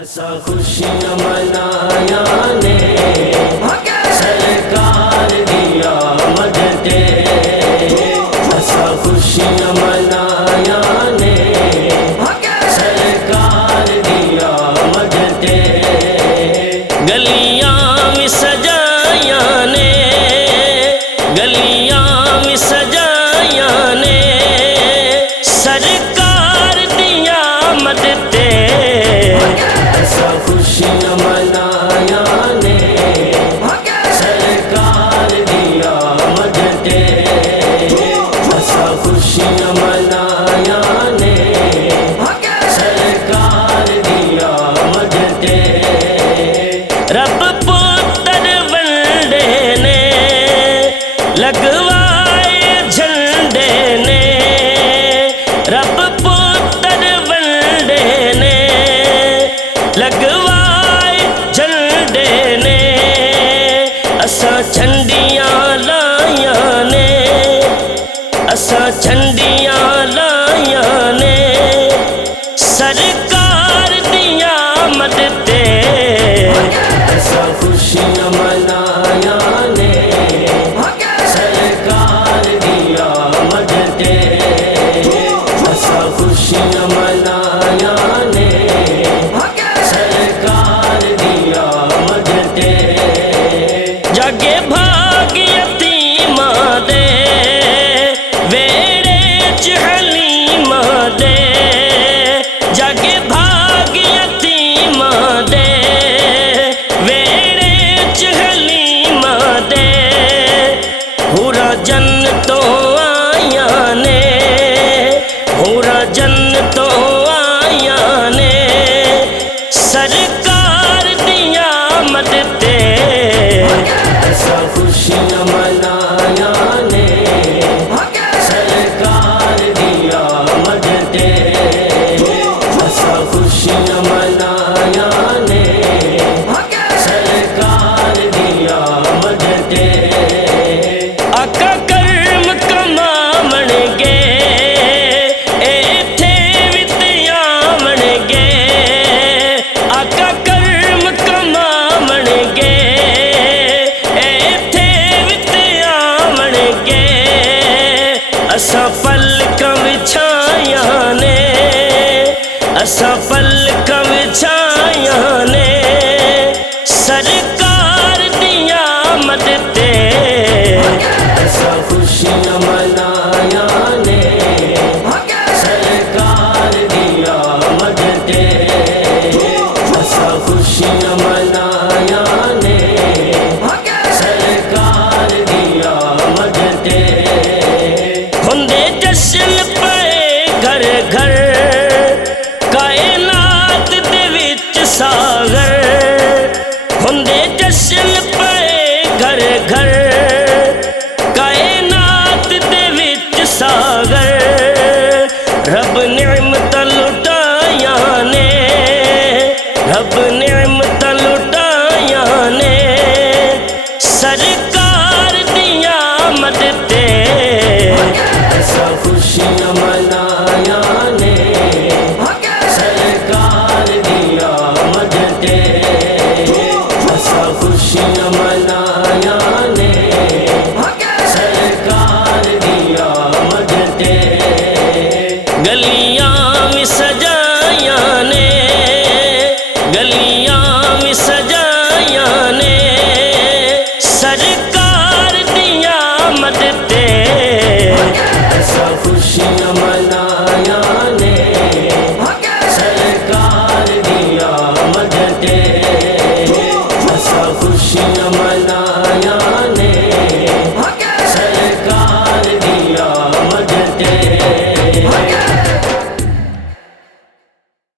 असा खुशियां मनाया ने सरकार दी आमद ते। असा खुशियां मनाया ने सरकार दी आमद ते। गलियां में सजाया ने, गलियां में सजाया ने सरकार दी आमद ते। खुशियां मनाया ने सरकार दी आमद ते। असा खुशियां मनाया ने सरकार दी आमद ते। रब पुत्र वंडे ने लगवाए झंडे ने। रब पुत्र वंडे ने लगवाए झंडे ने। असा झंडियां लाया ने, असा झंडियां लाया ने सरकार दी आमद ते। असा खुशियां मनाया ने सरकार दी आमद ते। असा खुशियां मनाया ने सरकार दी आमद ते। जागे भाग यतीमां दे वेड़े च हलीमां दे। जागे भाग यतीमां दे वेड़े च हलीमां दे। हुरा जन्नतों आया ने, हुरा जन्नतों आया ने सरकार दी आमद ते। असा खुशियां मनाया ने सरकार दी आमद ते। असा खुशियां मनाया ने सरकार दी आमद ते। आका कर्म कमावणगे एथे वित आवणगे। आका कर्म कमावणगे एथे वित आवणगे। असा पलकां विछाया ने, असा पलकां विछाया ने सरकार दी आमद